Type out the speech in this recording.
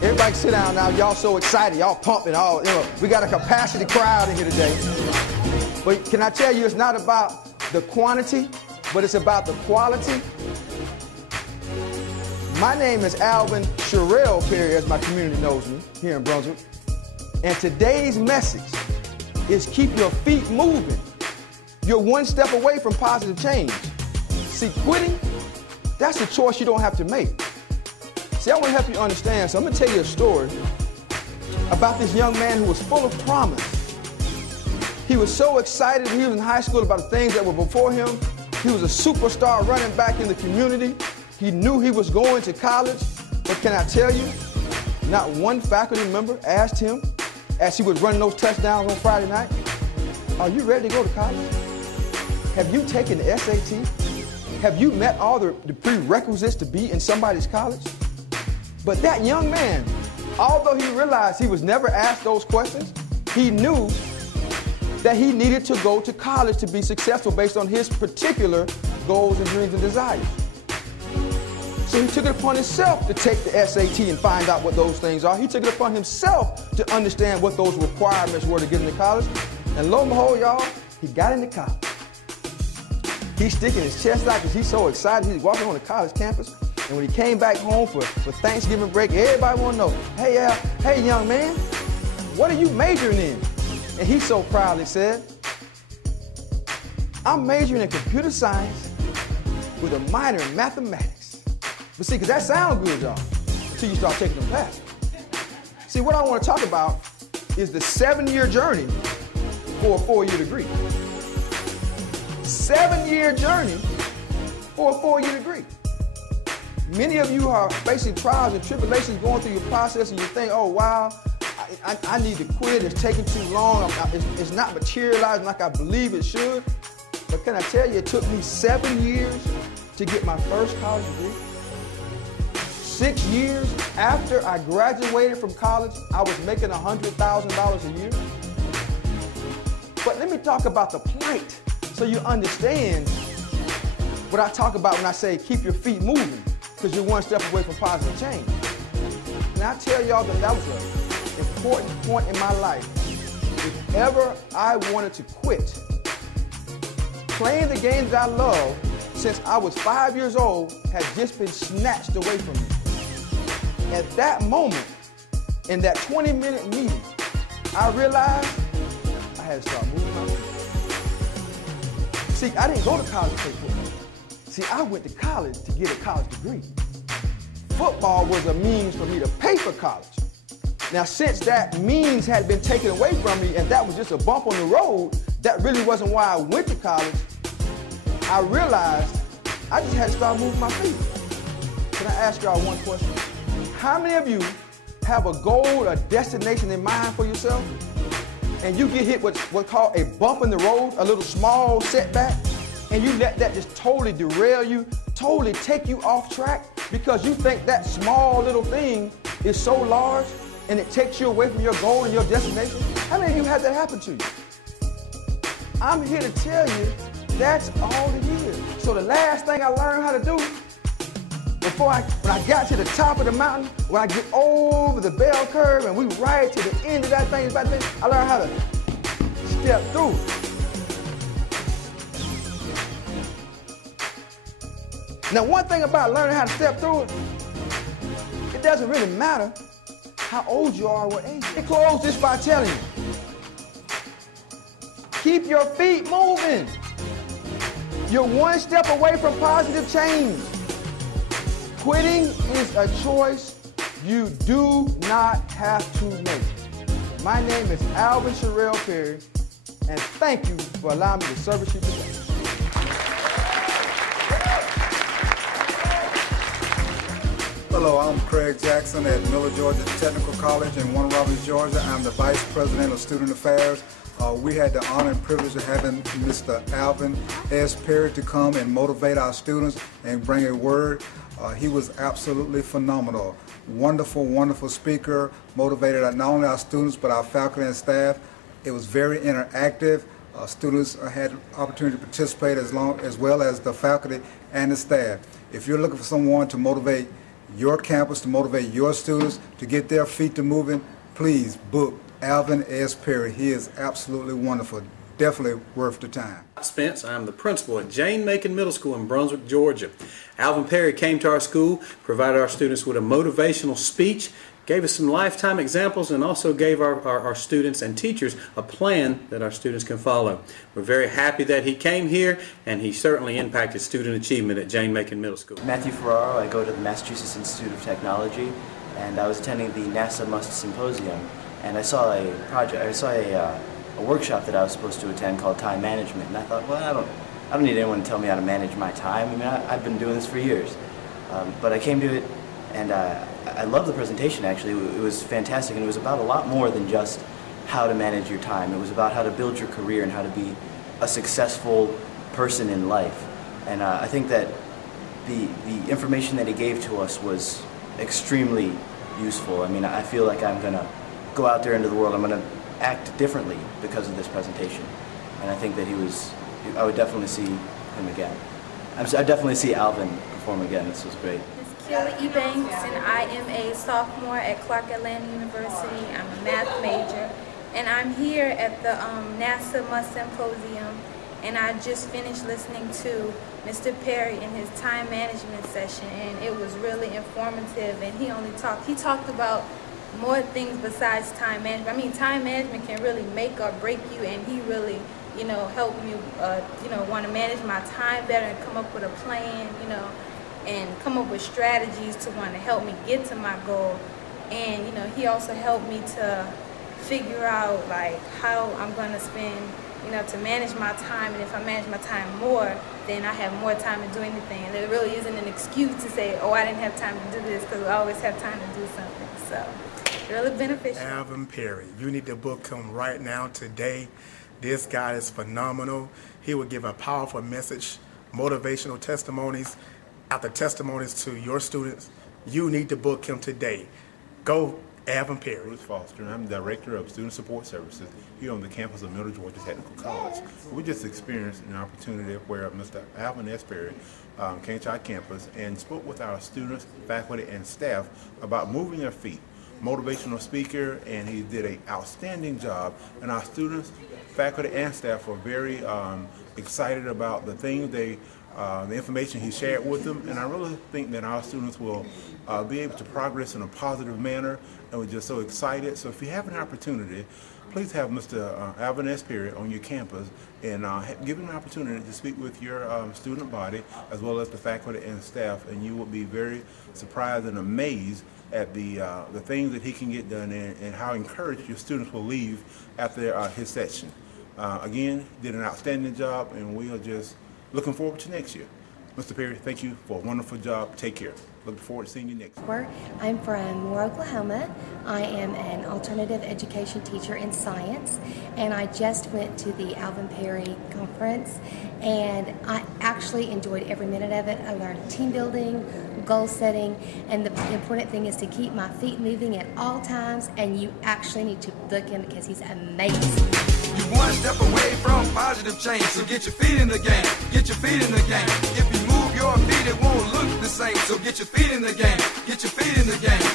Everybody sit down now. Y'all so excited. Y'all pumping. All, we got a capacity crowd in here today. But can I tell you, it's not about the quantity, but it's about the quality. My name is Alvin Perry, as my community knows me here in Brunswick. And today's message is keep your feet moving. You're one step away from positive change. See, quitting, that's a choice you don't have to make. See, I want to help you understand, so I'm going to tell you a story about this young man who was full of promise. He was so excited when he was in high school about the things that were before him. He was a superstar running back in the community. He knew he was going to college, but can I tell you, not one faculty member asked him as he was running those touchdowns on Friday night, are you ready to go to college? Have you taken the SAT? Have you met all the prerequisites to be in somebody's college? But that young man, although he realized he was never asked those questions, he knew that he needed to go to college to be successful based on his particular goals and dreams and desires. So he took it upon himself to take the SAT and find out what those things are. He took it upon himself to understand what those requirements were to get into college. And lo and behold, y'all, he got into college. He's sticking his chest out because he's so excited. He's walking on the college campus. And when he came back home for Thanksgiving break, everybody want to know, hey, young man, what are you majoring in? And he so proudly said, I'm majoring in computer science with a minor in mathematics. But see, because that sounds good, y'all, until you start taking them classes. See, what I want to talk about is the 7-year journey for a 4-year degree. 7-year journey for a 4-year degree. Many of you are facing trials and tribulations going through your process, and you think, oh, wow, I need to quit. It's taking too long. It's not materializing like I believe it should. But can I tell you, it took me 7 years to get my first college degree. 6 years after I graduated from college, I was making $100,000 a year. But let me talk about the plight so you understand what I talk about when I say keep your feet moving, because you're one step away from positive change. And I tell y'all that was an important point in my life. If ever I wanted to quit playing the games I love since I was 5 years old had just been snatched away from me. At that moment, in that 20-minute meeting, I realized I had to start moving my feet. See, I didn't go to college to play football. See, I went to college to get a college degree. Football was a means for me to pay for college. Now, since that means had been taken away from me and that was just a bump on the road, that really wasn't why I went to college, I realized I just had to start moving my feet. Can I ask y'all one question? How many of you have a goal, a destination in mind for yourself, and you get hit with what's called a bump in the road, a little small setback, and you let that just totally derail you, totally take you off track because you think that small little thing is so large and it takes you away from your goal and your destination? How many of you had that happen to you? I'm here to tell you that's all it is. So the last thing I learned how to do when I got to the top of the mountain, when I get over the bell curve and we ride to the end of that thing, I learned how to step through. Now, one thing about learning how to step through it doesn't really matter how old you are or what age. I close this by telling you, keep your feet moving. You're one step away from positive change. Quitting is a choice you do not have to make. My name is Alvin Perry, and thank you for allowing me to service you today. Hello, I'm Craig Jackson at Miller Georgia Technical College in Warner Robins, Georgia. I'm the Vice President of Student Affairs. We had the honor and privilege of having Mr. Alvin S. Perry to come and motivate our students and bring a word. He was absolutely phenomenal. Wonderful, wonderful speaker, motivated not only our students but our faculty and staff. It was very interactive. Students had opportunity to participate as well as the faculty and the staff. If you're looking for someone to motivate your campus, to motivate your students to get their feet to moving, please book Alvin S. Perry. He is absolutely wonderful. Definitely worth the time. Spence, I'm the principal at Jane Macon Middle School in Brunswick, Georgia. Alvin Perry came to our school, provided our students with a motivational speech, gave us some lifetime examples, and also gave our students and teachers a plan that our students can follow. We're very happy that he came here, and he certainly impacted student achievement at Jane Macon Middle School. Matthew Ferraro, I go to the Massachusetts Institute of Technology, and I was attending the NASA Must Symposium, and I saw a workshop that I was supposed to attend called time management, and I thought, well, I don't need anyone to tell me how to manage my time. I mean, I've been doing this for years. But I came to it, and I loved the presentation, actually. It was fantastic, and it was about a lot more than just how to manage your time. It was about how to build your career and how to be a successful person in life. And I think that the information that he gave to us was extremely useful. I mean, I feel like I'm going to go out there into the world. I'm going to act differently because of this presentation. And I think that I would definitely see him again. I definitely see Alvin perform again. This was great. Keely E. Banks, and I am a sophomore at Clark Atlanta University. I'm a math major, and I'm here at the NASA Must Symposium, and I just finished listening to Mr. Perry in his time management session, and it was really informative, and he talked about more things besides time management. I mean, time management can really make or break you, and he really, helped me, want to manage my time better and come up with a plan, and come up with strategies to want to help me get to my goal. And, he also helped me to figure out, like, how I'm going to spend, to manage my time. And if I manage my time more, then I have more time to do anything. And there really isn't an excuse to say, oh, I didn't have time to do this, because I always have time to do something. So, really beneficial. Alvin Perry, you need to book him right now, today. This guy is phenomenal. He will give a powerful message, motivational testimonies, after testimonies to your students. You need to book him today. Go, Alvin Perry. Bruce Foster, and I'm the Director of Student Support Services here on the campus of Middle Georgia Technical College. We just experienced an opportunity where Mr. Alvin S. Perry came to our campus and spoke with our students, faculty, and staff about moving their feet. Motivational speaker, and he did an outstanding job, and our students, faculty, and staff were very excited about the things the information he shared with them, and I really think that our students will be able to progress in a positive manner, and we're just so excited. So if you have an opportunity, please have Mr. Alvin S. Perry on your campus, and give him an opportunity to speak with your student body as well as the faculty and staff, and you will be very surprised and amazed at the things that he can get done, and how encouraged your students will leave after his session. Again, did an outstanding job, and we are just looking forward to next year. Mr. Perry, thank you for a wonderful job. Take care. Looking forward to seeing you next year. I'm from Moore, Oklahoma. I am an alternative education teacher in science, and I just went to the Alvin Perry conference, and I actually enjoyed every minute of it. I learned team building, goal setting, and the important thing is to keep my feet moving at all times, and you actually need to book him because he's amazing. You're one step away from positive change, so get your feet in the game. Get your feet in the game. If you move your feet, it won't look the same. So get your feet in the game. Get your feet in the game.